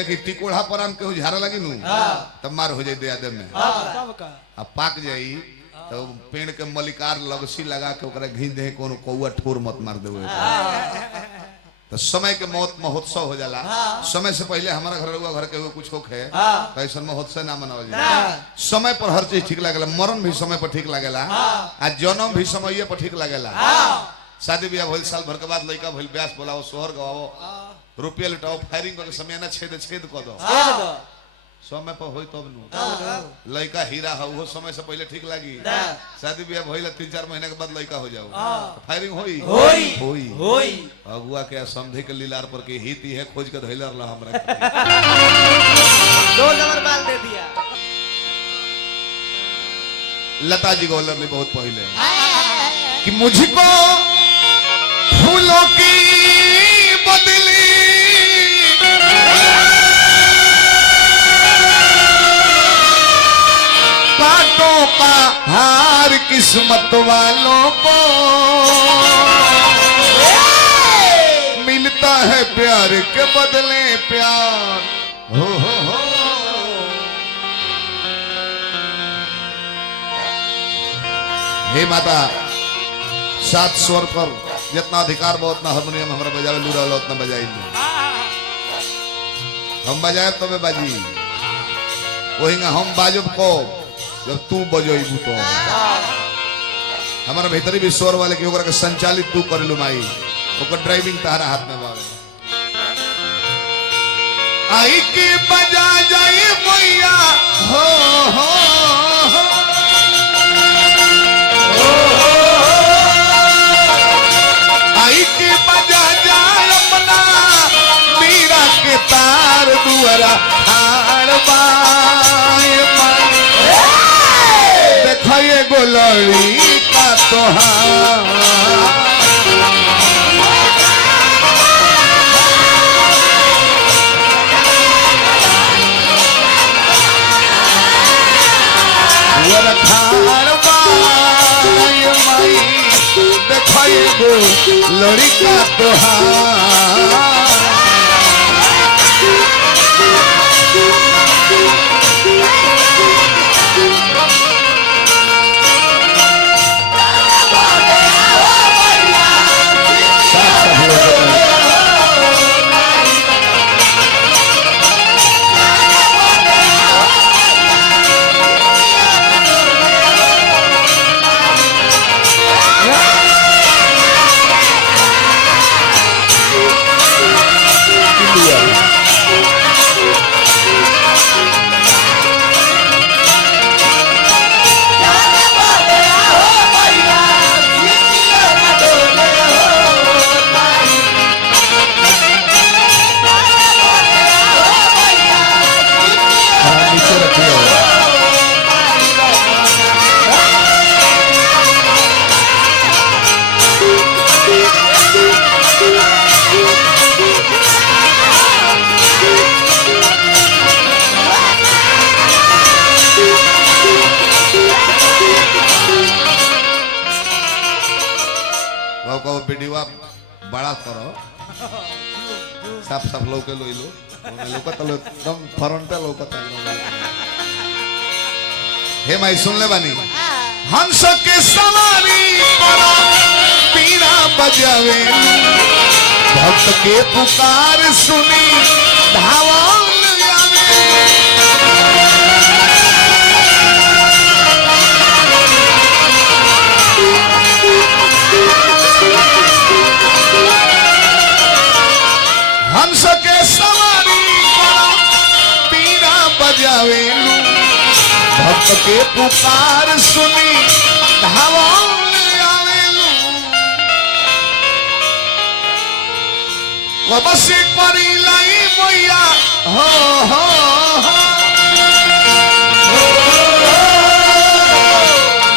देखी टिकोड़ा पर हम केहू झारा लगी नु तब मार हो जाए दे आदम में अब पाक जाई तो पेड़ के मलिकार लगसी लगा के ओकरा घी दे कोनो कौआ ठोर मत मार देवे तो समय के मौत महोत्सव हो जाला समय से पहले हमारा घर के कुछ होखे तो ऐसा महोत्सव ना मनावल जाला समय पर हर चीज ठीक लागेला मरण भी समय पर ठीक लागेला आ जन्म भी समय पर ठीक लागेला शादी ब्याह भइल साल भर के बाद लड़का भइल ब्यास बोलाओ सोहर गवाओ रुपया लुटाओ फायरिंग करके समय ना छेद कर दो समय पर होई तब नु लड़का हीरा हो वो समय से पहले ठीक लागी शादी ब्याह भइल 3-4 महीने के बाद लड़का हो जाओ फायरिंग होई अगुआ के समझे के लीलार पर के हित है खोज के धइलर ला हमरा 2 नंबर बाल दे दिया लता जी गोलर ने बहुत पहले कि मुझको फूलों की बदली कांटों का हार किस्मत वालों को मिलता है प्यार के बदले प्यार हो हे माता 7 स्वर पर जितना अधिकार बा उतना हारमोनियम हमरा बजावे लूरा वाला उतना बजाई हम बजाए तबे बाजी वही हम बाजब को जब तू बजोइबू तो हमारा भीतरी भी स्वर वाले की ओकरा के संचालित तू कर लू माई ओकर ड्राइविंग तारा हाथ में बावे आई के बजा जाए मैया हो आई के बजा जाए अपना मीरा के तार दुआरा हाड़ बाए देखिए गोलड़ी का तोहार देखिए गोलड़ी का तोहार वीडियो बड़ा करो साफ लौके लो एकदम फ्रंट लौकता हे माई सुन ले बानी हंस के सवारी करो पीड़ा बजावे भक्त के पुकार सुनी धावल आवे हंस के सवारी पीड़ा बजावे भक्त के पुकार सुनी धावल आवेलू कब से करी लाई मैया हो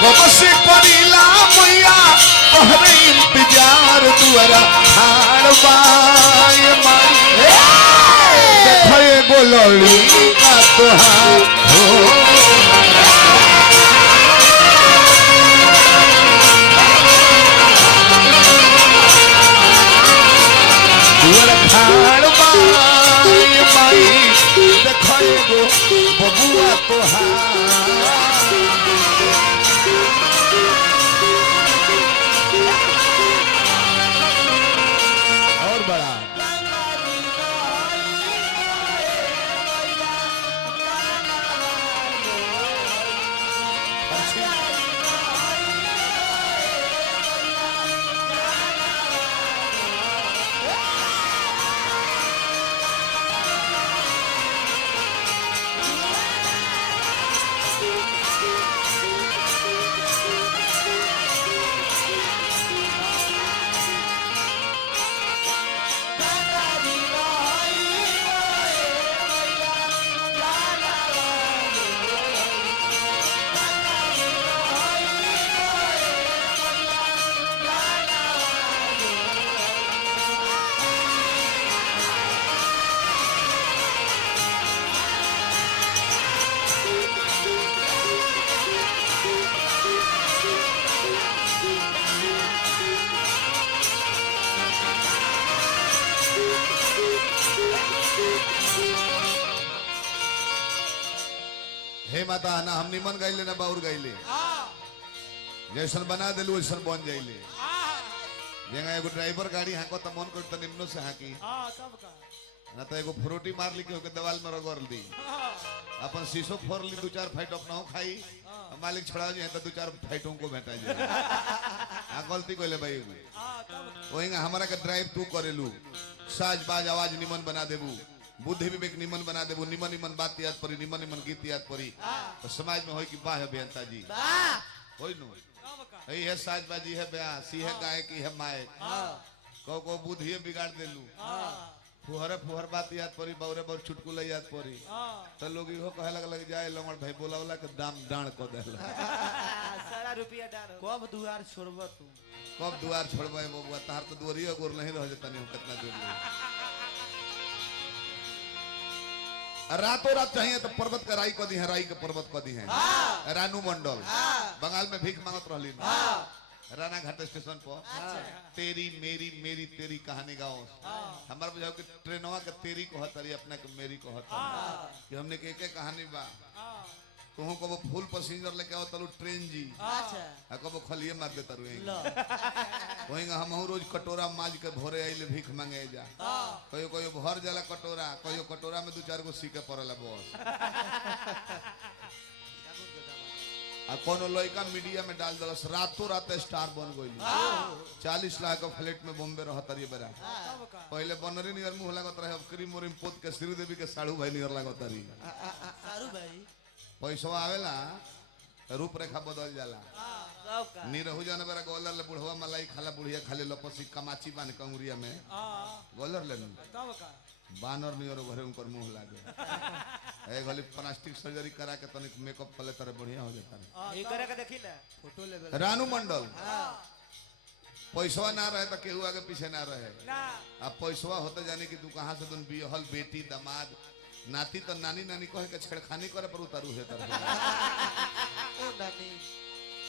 कब से करी ला मैया तोहरे इंतजार दुआरा हाड़ बाए देखिए गोलड़ी का तोहार दुआरा हाड़ बाए हे माता ना हम निमन गईले ना बाउर गईले जैसन बना दिलू वैसन बन जाइले जेगा एगो ड्राइवर गाड़ी हाको त मन कर त निम्नो से हाकी तब का ना तो एगो फ्रूटी मार ली के होके दवाल में रगड़ दी अपन शीशो फोड़ ली 2-4 फाइट अपना खाई मालिक छोड़ा जी तो 2-4 फाइटों को भेटा जाए आ गलती कोइले भाई वही हमारा के ड्राइव तू करेलू साज बाज आवाज निमन बना देबू बुद्धि विवेक निमन बना देबू निमन निमन बात याद परी निमन निमन गीत याद परी तो समाज में होई कि वाह अभियंता जी होई नु यही है साजबाजी है ब्याह है गायक है मायक को बुद्धि बिगाड़ देलू फुहर बात याद परी बौरे बौर चुटकुला याद परी तो लोग इहो कहे लग जाए लंगड़ भाई बोलावला के दाम डाण को देला सारा रुपया डाल कब दुआर छोड़ब तू कब दुआर छोड़बे बबुआ तार तो दुआरियो गोर नहीं रह जतनी हम कितना दूर रातों रात चाहिए तो पर्वत का राई को दी है राई के पर्वत को दी है रानू मंडल बंगाल में भीख मांगत रहली राना घाट स्टेशन पर तेरी मेरी मेरी तेरी कहानी गाओ हमारे बुझाओ कि ट्रेनवा के तेरी को हतरी अपना के मेरी को हतरी कि हमने के एक कहानी बा तुम को फूल पैसेंजर लेके आओ तलू ट्रेन जी अच्छा कबो खलिए मार देता रुए वही हम रोज कटोरा माज के भोरे आइले भीख मांगे जा कहियो कहियो भर जाला कटोरा कहियो कटोरा में 2-4 गो सीके पड़ला बस आ कोनो लड़का मीडिया में डाल दलस रातों रात स्टार बन गई 40 लाख का फ्लैट में बॉम्बे रहत रही बेरा पहले बनरी नियर मुंह लागत रहे अब क्रीम मोरिम पोत के श्रीदेवी के साड़ू भाई नियर लागत रही सारू भाई पैसा आवेला रूपरेखा बदल जाला निरहु जाने बेरा गोलर ले बुढ़वा मलाई खाला बुढ़िया खाली लपसी कमाची बान कंगुरिया में गोलर ले बानर नियर घरे उनकर मुंह लागे ए गली प्लास्टिक सर्जरी करा के तनिक मेकअप पले तरह बढ़िया हो जाता है ये करे के देखी ना फोटो लेवल रानू मंडल पैसा ना रहे तो केहू आगे पीछे ना रहे अब पैसा होते जाने की तू कहाँ से तुम बिहल बेटी दामाद नाती तो नानी नानी कहे के छेड़खानी करे पर उतारू है तरह